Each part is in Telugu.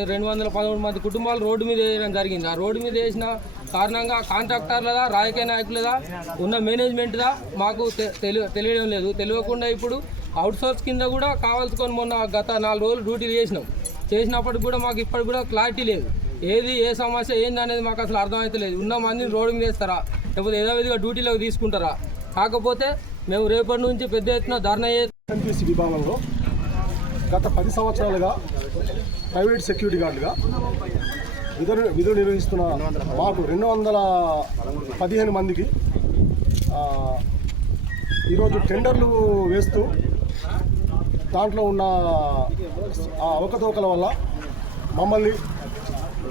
213 మంది కుటుంబాలు రోడ్డు మీద వేయడం జరిగింది. ఆ రోడ్డు మీద వేసిన కారణంగా కాంట్రాక్టర్లదా, రాజకీయ నాయకులదా, ఉన్న మేనేజ్మెంట్దా మాకు తెలియడం లేదు. తెలియకుండా ఇప్పుడు అవుట్సోర్స్ కింద కూడా కావాల్సుకొని మొన్న గత 4 రోజులు డ్యూటీలు చేసినప్పటికి కూడా మాకు ఇప్పటికి కూడా క్లారిటీ లేదు. ఏది ఏ సమస్య ఏంది అనేది మాకు అసలు అర్థమవుతలేదు. ఉన్న మందిని రోడ్డు మీద వేస్తారా, లేకపోతే ఏదో విధిగా డ్యూటీలోకి తీసుకుంటారా? కాకపోతే మేము రేపటి నుంచి పెద్ద ఎత్తున ధర్నా ఎన్టీపీసీ విభాగంలో గత 10 సంవత్సరాలుగా ప్రైవేట్ సెక్యూరిటీ గార్డుగా విధులు నిర్వహిస్తున్న మాకు 215 మందికి ఈరోజు టెండర్లు వేస్తూ దాంట్లో ఉన్న అవకతవకల వల్ల మమ్మల్ని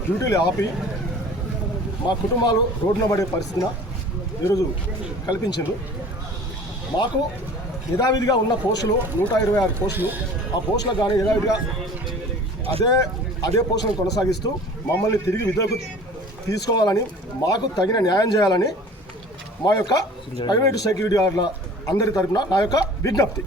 డ్యూటీలు ఆపి మా కుటుంబాలు రోడ్డున పడే పరిస్థితిన ఈరోజు కల్పించారు. మాకు యథావిధిగా ఉన్న పోస్టులు 126 పోస్టులు, ఆ పోస్టులకు కానీ యథావిధిగా అదే పోస్టులను కొనసాగిస్తూ మమ్మల్ని తిరిగి విధులకు తీసుకోవాలని, మాకు తగిన న్యాయం చేయాలని మా యొక్క ప్రైవేటు సెక్యూరిటీ గార్డుల అందరి తరఫున నా యొక్క విజ్ఞప్తి.